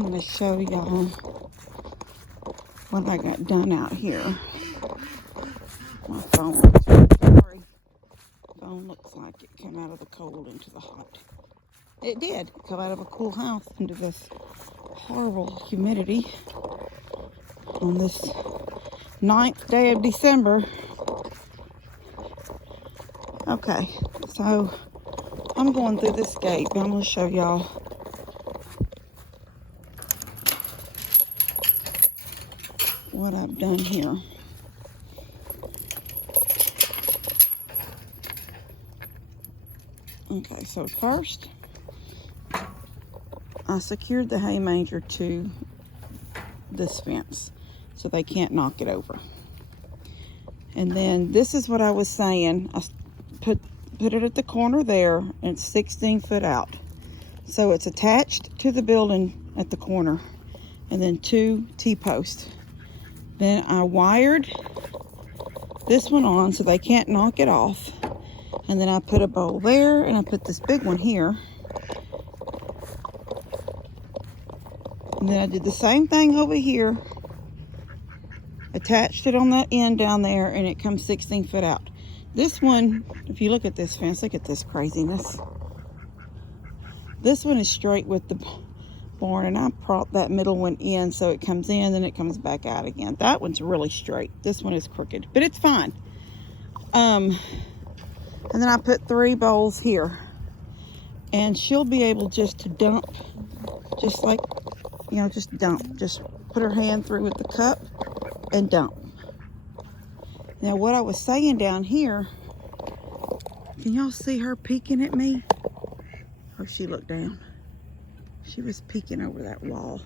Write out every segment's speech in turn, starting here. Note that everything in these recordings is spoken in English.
I'm going to show y'all what I got done out here. My phone, sorry, phone looks like it came out of the cold into the hot. It did come out of a cool house into this horrible humidity on this 9th day of December. Okay, so I'm going through this gate, but I'm going to show y'all what I've done here. Okay, so first, I secured the hay manger to this fence so they can't knock it over. And then this is what I was saying. I put it at the corner there, and it's 16 foot out. So it's attached to the building at the corner, and then 2 T-posts. Then I wired this one on so they can't knock it off. And then I put a bowl there, and I put this big one here. And then I did the same thing over here. Attached it on the end down there, and it comes 16 foot out. This one, if you look at this fence, look at this craziness. This one is straight with the barn, and I brought that middle one in so it comes in, then it comes back out again. That one's really straight. This one is crooked, but it's fine. And then I put 3 bowls here, and she'll be able just to dump, just like, you know, just dump. Just put her hand through with the cup and dump. Now, what I was saying down here, can y'all see her peeking at me? Oh, she looked down. She was peeking over that wall.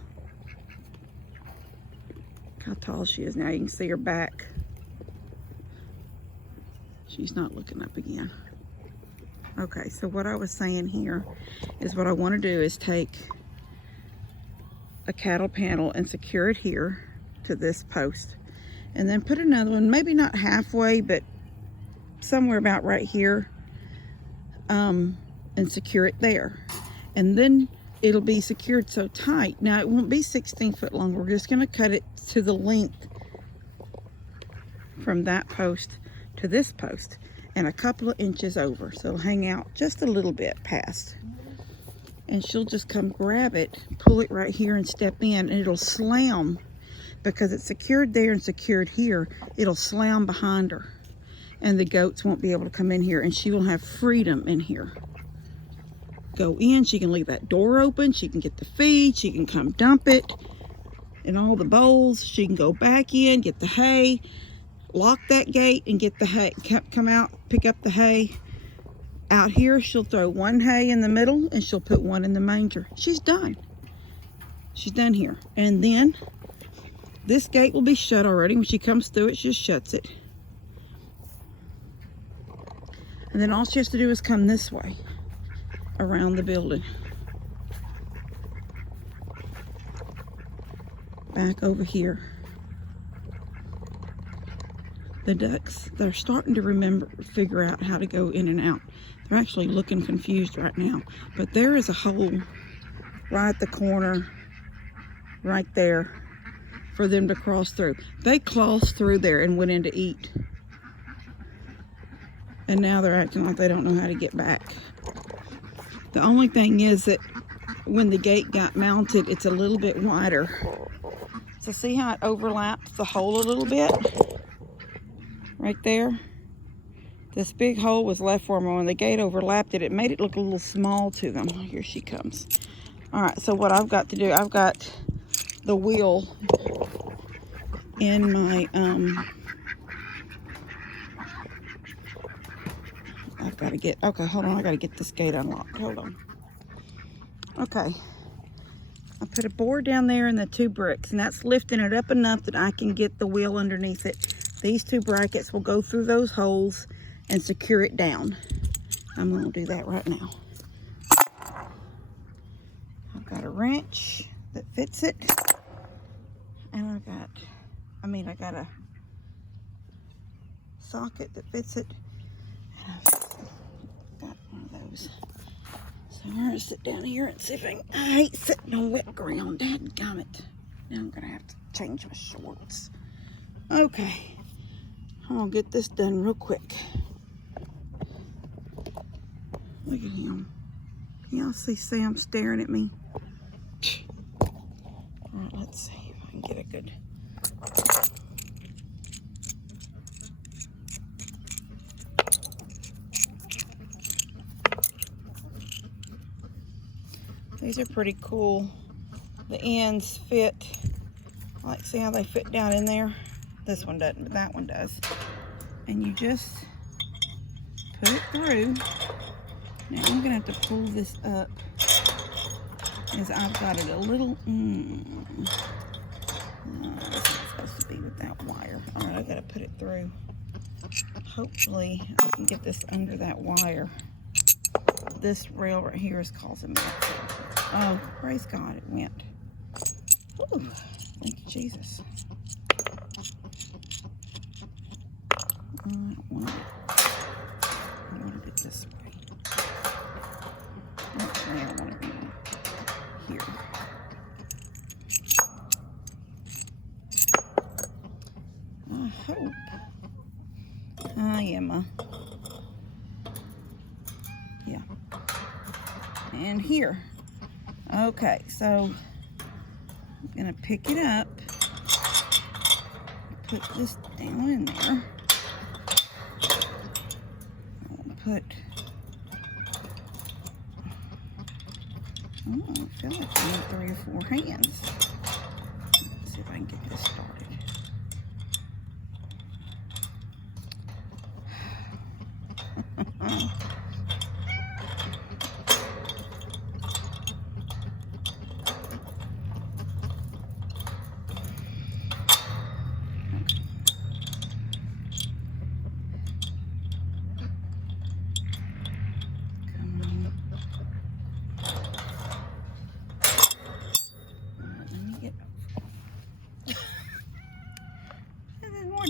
Look how tall she is now. You can see her back. She's not looking up again. Okay, so what I was saying here is what I want to do is take a cattle panel and secure it here to this post, and then put another one, maybe not halfway, but somewhere about right here, and secure it there. And then it'll be secured so tight. Now, it won't be 16 foot long. We're just going to cut it to the length from that post to this post, and a couple of inches over, so it'll hang out just a little bit past. And she'll just come grab it, pull it right here, and step in, and it'll slam. Because it's secured there and secured here, it'll slam behind her, and the goats won't be able to come in here, and she will have freedom in here. Go in, she can leave that door open, she can get the feed, she can come dump it in all the bowls, she can go back in, get the hay, lock that gate and get the hay, come out, pick up the hay. Out here, she'll throw 1 hay in the middle, and she'll put 1 in the manger. She's done. She's done here. And then this gate will be shut already. When she comes through it, she just shuts it. And then all she has to do is come this way around the building. Back over here. The ducks, they're starting to figure out how to go in and out. They're actually looking confused right now. But there is a hole right at the corner, right there, for them to cross through. They crossed through there and went in to eat. And now they're acting like they don't know how to get back. The only thing is that when the gate got mounted, it's a little bit wider. So see how it overlaps the hole a little bit? Right there. This big hole was left for them. When the gate overlapped it, it made it look a little small to them. Here she comes. All right, so what I've got to do, I've got the wheel in my, I've got to get, okay, hold on, I got to get this gate unlocked. Hold on. Okay. I put a board down there and the 2 bricks, and that's lifting it up enough that I can get the wheel underneath it. These 2 brackets will go through those holes and secure it down. I'm going to do that right now. I've got a wrench that fits it. And I got a socket that fits it. And I've got one of those. So So I'm gonna sit down here and see if I hate sitting on wet ground. Dadgummit. Now I'm gonna have to change my shorts. Okay. I'm gonna get this done real quick. Look at him. Y'all see Sam staring at me? Alright, let's see if I can get a good... These are pretty cool. The ends fit. Like, see how they fit down in there? This one doesn't, but that one does. And you just put it through. Now I'm gonna have to pull this up, as I've got it a little, it's not supposed to be with that wire. All right, I gotta put it through. Hopefully I can get this under that wire. This rail right here is causing me. Oh, praise God, it went. Ooh, thank you, Jesus. I don't want it. I wanted it this way. Actually, I want it here. I hope. Yeah. And here. Okay, so I'm gonna pick it up, put this down in there. I'll put, I feel like I need 3 or 4 hands. Let's see if I can get this started.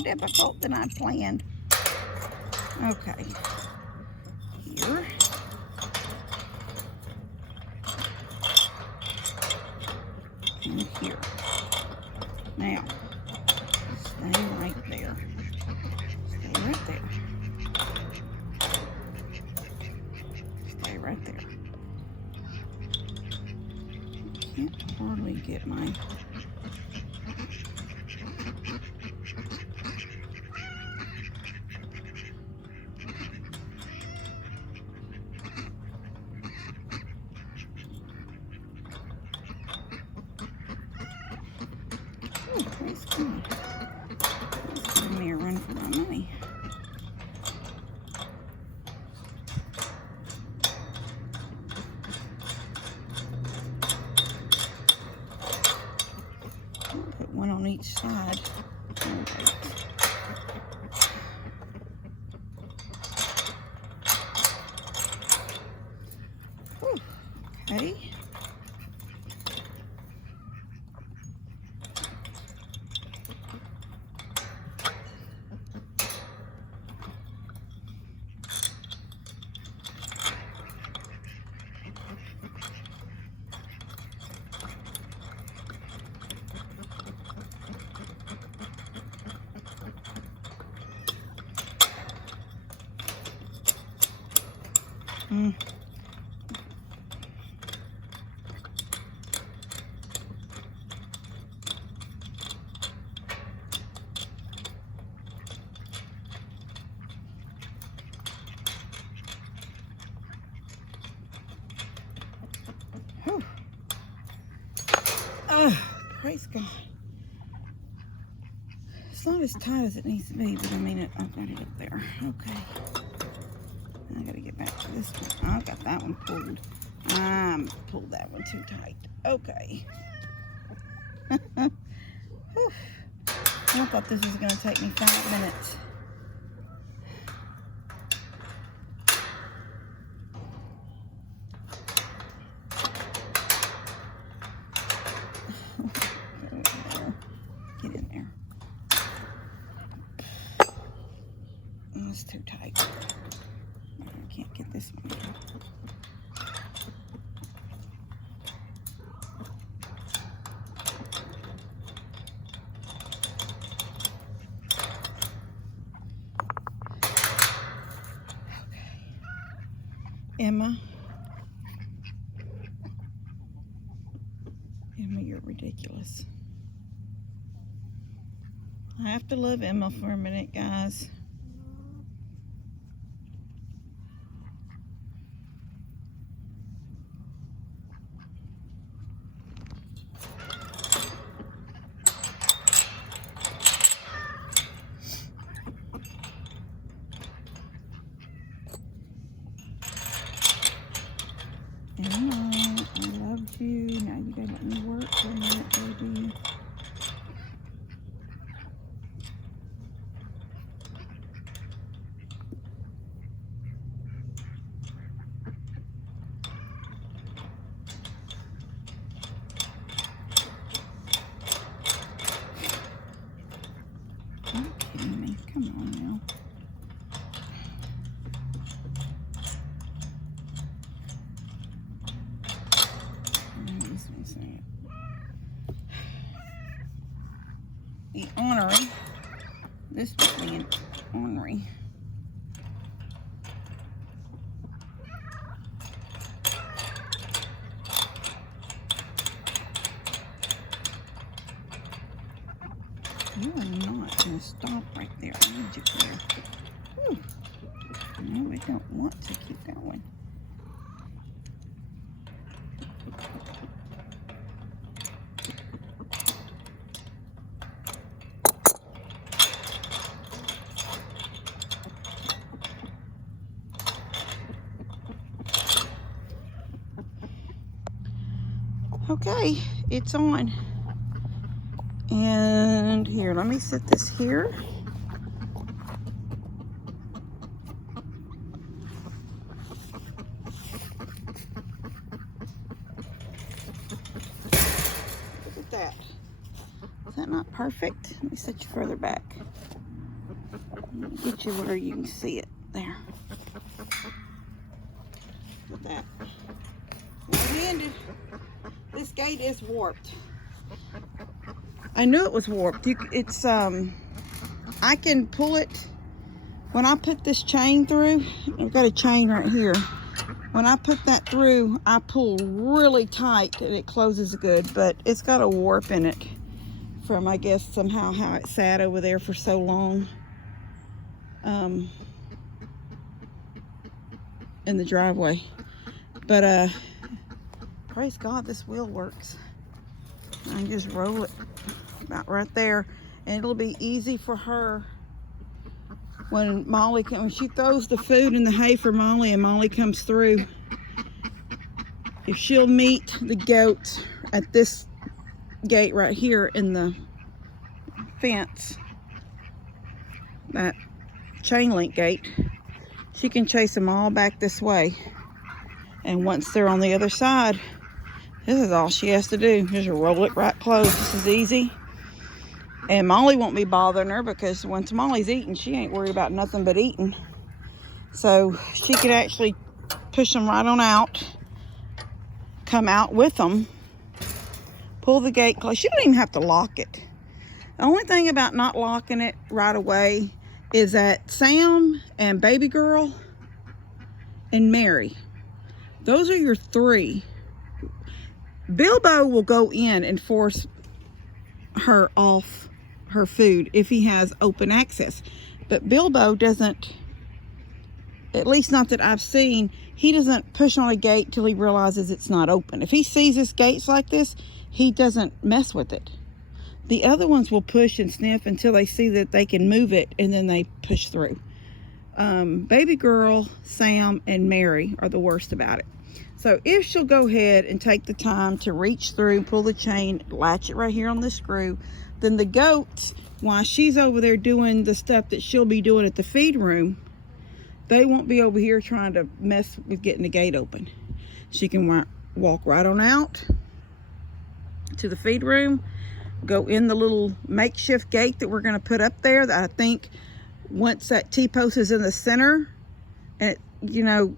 Difficult than I planned. Okay. Here. And here. Now, stay right there. Stay right there. Stay right there. I can't hardly get my... Praise God. It's giving me a run for my money. I'll put one on each side. Okay. Praise God. It's not as tight as it needs to be, but I mean, I've got it up there. Okay. I gotta get back to this one. I've got that one pulled. I pulled that one too tight. Okay. I thought this was gonna take me 5 minutes. Get in there. Oh, it's too tight. I can't get this one. Emma. Emma, you're ridiculous. I have to love Emma for a minute, guys. Emma, I loved you. Now you gotta let me work for a minute, baby. Are you kidding me? Come on now. This one's it. The ornery. This was being ornery. You are not going to stop right there. I need you there. Whew. No, I don't want to keep going. Okay, it's on. And here, let me set this here. Look at that. Is that not perfect? Let me set you further back. Let me get you where you can see it. There. Look at that. One-handed. This gate is warped. I knew it was warped. It's I can pull it when I put this chain through. I've got a chain right here. When I put that through, I pull really tight and it closes good, but it's got a warp in it from, I guess, somehow how it sat over there for so long in the driveway. But praise God, this wheel works. I can just roll it about right there, and it'll be easy for her when when she throws the food and the hay for Molly and Molly comes through. If she'll meet the goat at this gate right here in the fence, that chain link gate, she can chase them all back this way. And once they're on the other side, this is all she has to do. Just roll it right close. This is easy. And Molly won't be bothering her because once Molly's eating, she ain't worried about nothing but eating. So she could actually push them right on out, come out with them, pull the gate close. She don't even have to lock it. The only thing about not locking it right away is that Sam and Baby Girl and Mary, those are your three. Bilbo will go in and force her off her food if he has open access. But Bilbo doesn't, at least not that I've seen, he doesn't push on a gate till he realizes it's not open. If he sees this gate's like this, he doesn't mess with it. The other ones will push and sniff until they see that they can move it, and then they push through. Baby Girl, Sam, and Mary are the worst about it. So if she'll go ahead and take the time to reach through, pull the chain, latch it right here on the screw, then the goats, while she's over there doing the stuff that she'll be doing at the feed room, they won't be over here trying to mess with getting the gate open. She can walk right on out to the feed room, go in the little makeshift gate that we're going to put up there that I think once that T-post is in the center, and it, you know,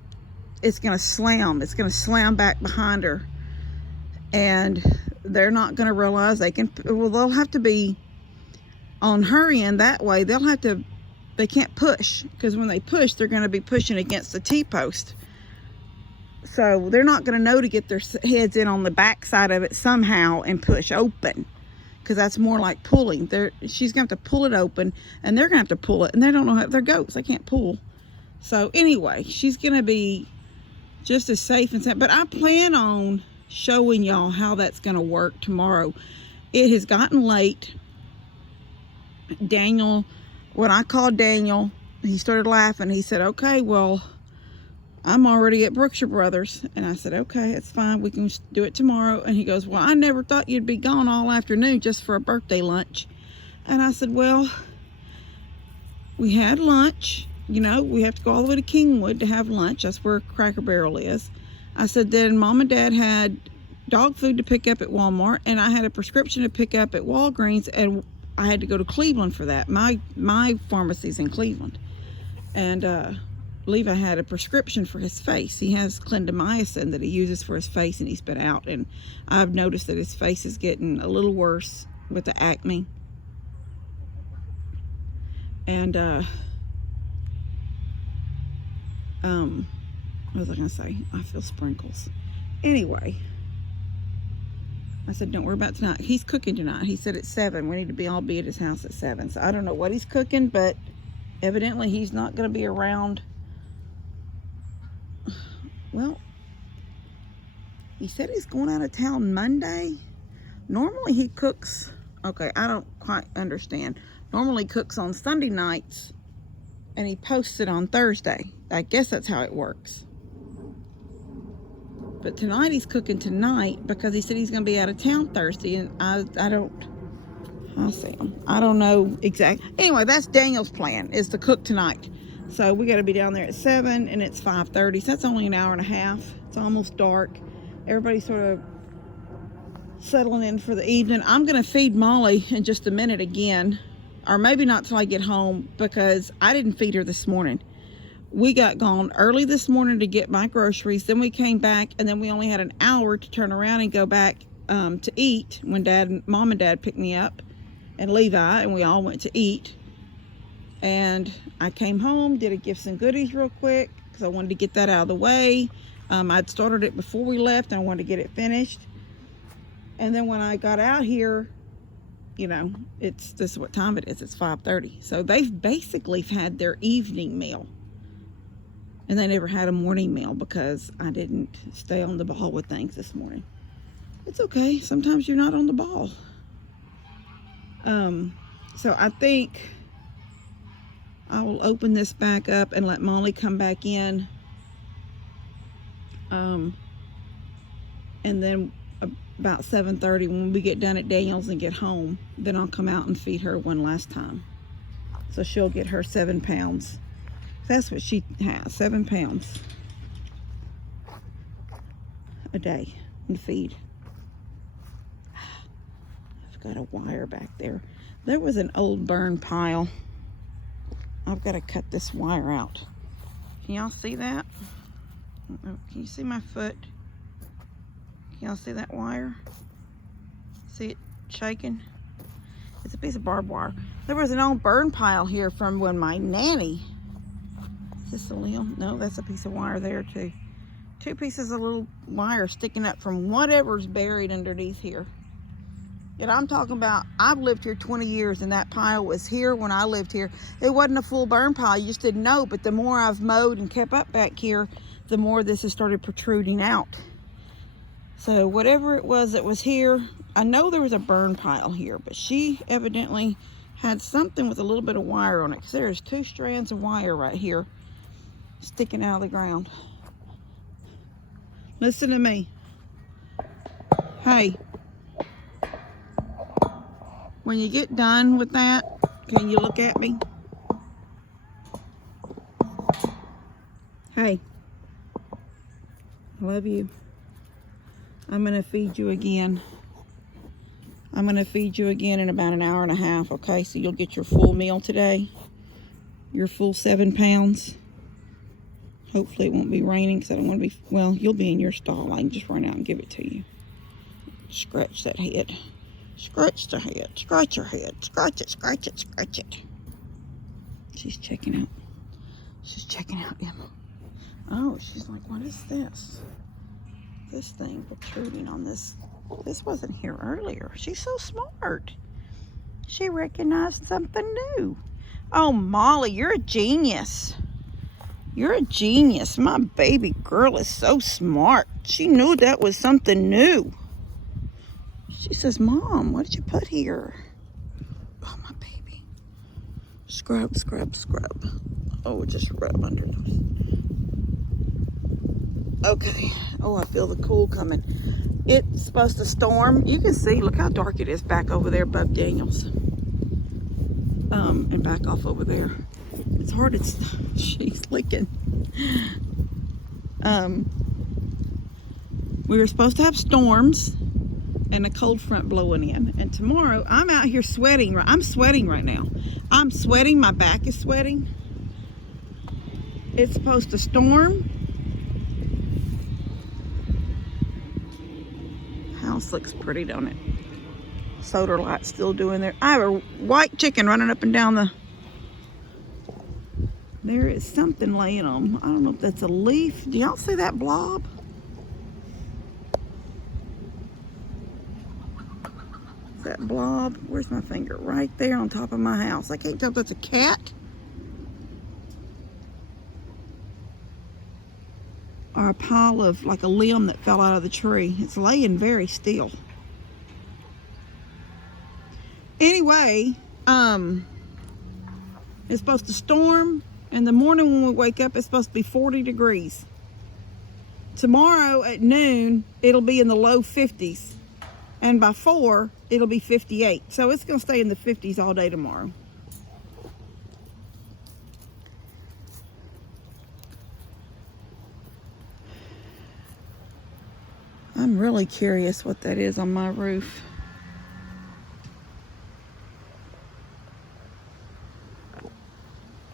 it's going to slam. It's going to slam back behind her. And they're not going to realize they can, well, they'll have to be on her end that way. They'll have to, they can't push, because when they push, they're going to be pushing against the T-post. So they're not going to know to get their heads in on the back side of it somehow and push open, because that's more like pulling. She's going to have to pull it open, and they're going to have to pull it, and they don't know how. They're goats. They can't pull. So anyway, she's going to be just as safe and sound. But I plan on showing y'all how that's going to work tomorrow. It has gotten late. Daniel, when I called Daniel, he started laughing. He said, okay, well, I'm already at Brookshire Brothers. And I said, okay, it's fine. We can do it tomorrow. And he goes, well, I never thought you'd be gone all afternoon just for a birthday lunch. And I said, well, we had lunch. You know, we have to go all the way to Kingwood to have lunch. That's where Cracker Barrel is. I said, then Mom and Dad had dog food to pick up at Walmart, and I had a prescription to pick up at Walgreens, and I had to go to Cleveland for that. My pharmacy's in Cleveland. And Levi had a prescription for his face. He has clindamycin that he uses for his face, and he's been out, and I've noticed that his face is getting a little worse with the acne. And what was I gonna say? I feel sprinkles. Anyway, I said, don't worry about tonight. He's cooking tonight. He said it's 7. We need to all be at his house at 7. So I don't know what he's cooking, but evidently he's not going to be around. Well, he said he's going out of town Monday. Normally he cooks. Okay, I don't quite understand. Normally he cooks on Sunday nights and he posts it on Thursday. I guess that's how it works. But tonight he's cooking tonight because he said he's going to be out of town Thursday, and I'll see him. I don't know exactly. Anyway, that's Daniel's plan, is to cook tonight. So we got to be down there at 7, and it's 5:30. So that's only an hour and a half. It's almost dark. Everybody's sort of settling in for the evening. I'm going to feed Molly in just a minute again, or maybe not till I get home, because I didn't feed her this morning. We got gone early this morning to get my groceries. Then we came back, and then we only had an hour to turn around and go back to eat when Mom and Dad picked me up, and Levi, and we all went to eat. And I came home, did a gifts and goodies real quick because I wanted to get that out of the way. I'd started it before we left, and I wanted to get it finished. And then when I got out here, you know, this is what time it is. It's 5:30. So they've basically had their evening meal. And they never had a morning meal because I didn't stay on the ball with things this morning. It's okay. Sometimes you're not on the ball. So I think I will open this back up and let Molly come back in. And then about 7:30, when we get done at Daniel's and get home, then I'll come out and feed her one last time. So she'll get her 7 pounds. That's what she has, 7 pounds a day in feed. I've got a wire back there. There was an old burn pile. I've got to cut this wire out. Can y'all see that? Can you see my foot? Can y'all see that wire? See it shaking? It's a piece of barbed wire. There was an old burn pile here from when my nanny. Is this a little? No, that's a piece of wire there too. 2 pieces of little wire sticking up from whatever's buried underneath here. Yet I'm talking about, I've lived here 20 years and that pile was here when I lived here. It wasn't a full burn pile, you just didn't know, but the more I've mowed and kept up back here, the more this has started protruding out. So whatever it was that was here, I know there was a burn pile here, but she evidently had something with a little bit of wire on it, because there's 2 strands of wire right here sticking out of the ground. Listen to me. Hey, when you get done with that, can you look at me? Hey, I love you. I'm gonna feed you again. I'm gonna feed you again in about an hour and a half, okay? So you'll get your full meal today. Your full 7 pounds. Hopefully it won't be raining because I don't want to be, well, you'll be in your stall. I can just run out and give it to you. Scratch that head. Scratch the head. Scratch your head. Scratch it, scratch it, scratch it. She's checking out. She's checking out, Emma. Oh, she's like, what is this? This thing protruding on this. This wasn't here earlier. She's so smart. She recognized something new. Oh, Molly, you're a genius. You're a genius. My baby girl is so smart. She knew that was something new. She says, Mom, what did you put here? Oh, my baby. Scrub, scrub, scrub. Oh, just rub under those. Okay. Oh, I feel the cool coming. It's supposed to storm. You can see, look how dark it is back over there above Daniel's. And back off over there. It's hard. She's licking. We were supposed to have storms and a cold front blowing in. And tomorrow, I'm out here sweating. I'm sweating right now. I'm sweating. My back is sweating. It's supposed to storm. House looks pretty, don't it? Solar light still doing there. I have a white chicken running up and down the... There is something laying on. I don't know if that's a leaf. Do y'all see that blob? That blob? Where's my finger? Right there on top of my house. I can't tell if that's a cat or a pile of, like a limb that fell out of the tree. It's laying very still. Anyway, it's supposed to storm. In the morning when we wake up, it's supposed to be 40 degrees. Tomorrow at noon, it'll be in the low 50s. And by 4, it'll be 58. So it's going to stay in the 50s all day tomorrow. I'm really curious what that is on my roof.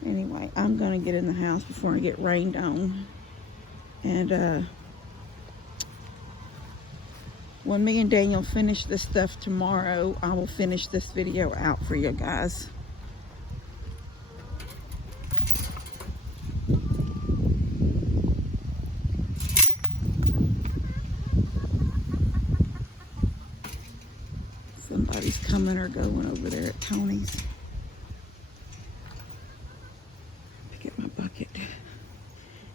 Anyway, I'm going to get in the house before I get rained on. And when me and Daniel finish this stuff tomorrow, I will finish this video out for you guys. Somebody's coming or going over there at Tony's. Get my bucket.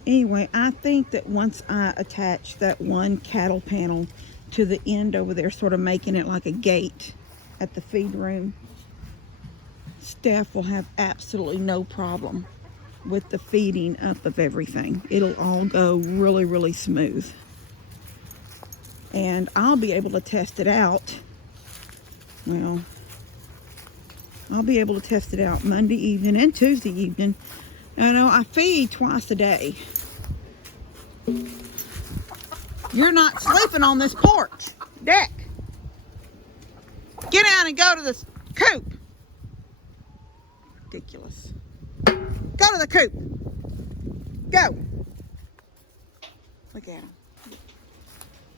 Anyway, I think that once I attach that one cattle panel to the end over there, sort of making it like a gate at the feed room, Steph will have absolutely no problem with the feeding up of everything. It'll all go really, really smooth. And I'll be able to test it out. Well, I'll be able to test it out Monday evening and Tuesday evening. I know I feed twice a day. You're not sleeping on this porch deck. Get out and go to the coop. Ridiculous. Go to the coop. Go. Look at them.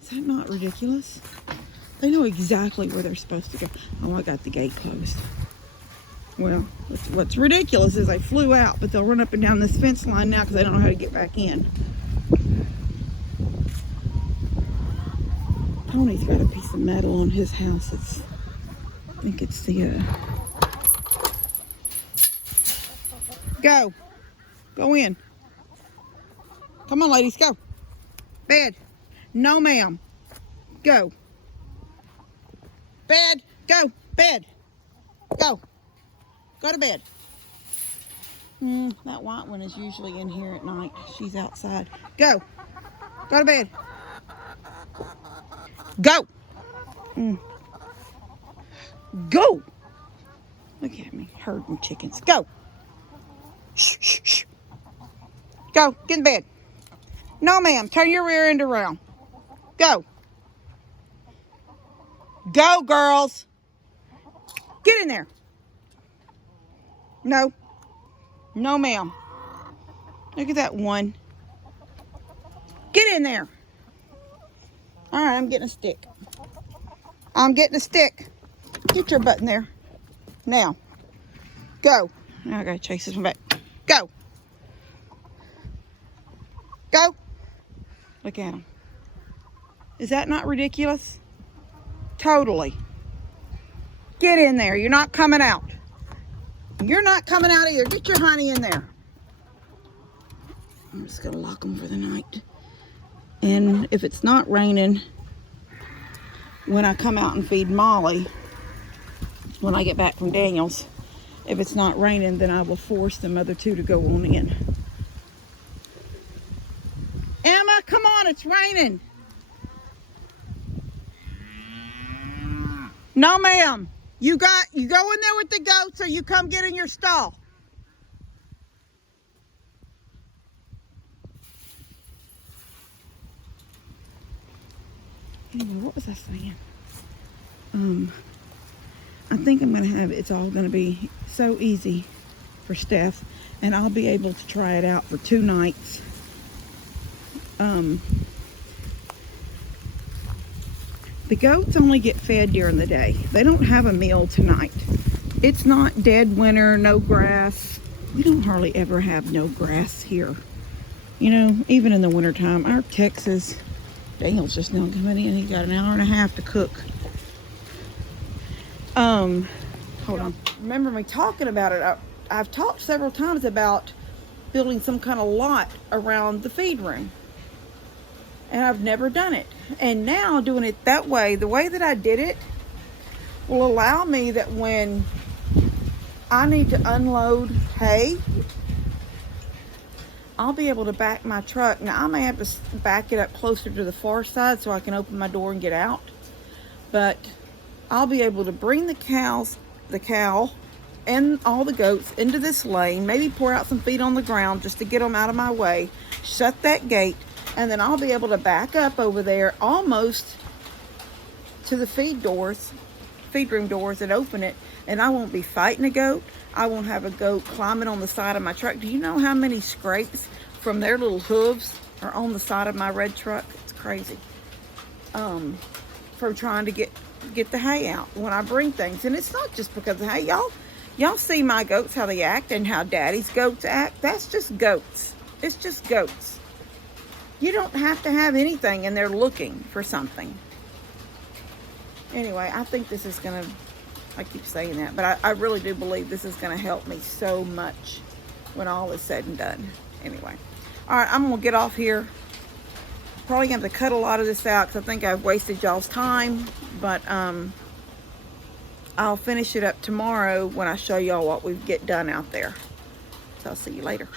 Is that not ridiculous? They know exactly where they're supposed to go. Oh, I got the gate closed. Well, what's ridiculous is they flew out, but they'll run up and down this fence line now because they don't know how to get back in. Tony's got a piece of metal on his house. I think it's the... Go. Go in. Come on, ladies, go. Bed. No, ma'am. Go. Bed. Go. Bed. Go. Go to bed. That white one is usually in here at night. She's outside. Go. Go to bed. Go. Go. Look at me herding chickens. Go. Shh, shh, shh. Go. Get in bed. No, ma'am. Turn your rear end around. Go. Go, girls. Get in there. No. No, ma'am. Look at that one. Get in there. All right, I'm getting a stick. I'm getting a stick. Get your butt in there. Now. Go. Now I gotta chase this one back. Go. Go. Look at them. Is that not ridiculous? Totally. Get in there. You're not coming out. You're not coming out either. Get your honey in there. I'm just going to lock them for the night. And if it's not raining, when I come out and feed Molly, when I get back from Daniel's, if it's not raining, then I will force the other two to go on in. Emma, come on, it's raining. No, ma'am. You go in there with the goats, or you come get in your stall. Anyway, what was I saying? I think I'm gonna have it's all gonna be so easy for Steph, and I'll be able to try it out for 2 nights. The goats only get fed during the day. They don't have a meal tonight. It's not dead winter, no grass. We don't hardly ever have no grass here. You know, even in the wintertime, our Texas, Daniel's just now coming in. He got an hour and a half to cook. Hold on. Remember me talking about it. I've talked several times about building some kind of lot around the feed room. And I've never done it. And now doing it that way, the way that I did it, will allow me that when I need to unload hay, I'll be able to back my truck. Now I may have to back it up closer to the far side so I can open my door and get out. But I'll be able to bring the cow and all the goats into this lane, maybe pour out some feed on the ground just to get them out of my way, shut that gate, and then I'll be able to back up over there almost to the feed room doors, and open it, and I won't be fighting a goat. I won't have a goat climbing on the side of my truck. Do you know how many scrapes from their little hooves are on the side of my red truck? It's crazy. From trying to get the hay out when I bring things. And it's not just because of hay. Y'all see my goats, how they act, and how Daddy's goats act. That's just goats. It's just goats. You don't have to have anything, and they're looking for something. Anyway, I think this is going to, I keep saying that, but I really do believe this is going to help me so much when all is said and done. Anyway. All right, I'm going to get off here. Probably going to have to cut a lot of this out because I think I've wasted y'all's time. But I'll finish it up tomorrow when I show y'all what we get done out there. So I'll see you later.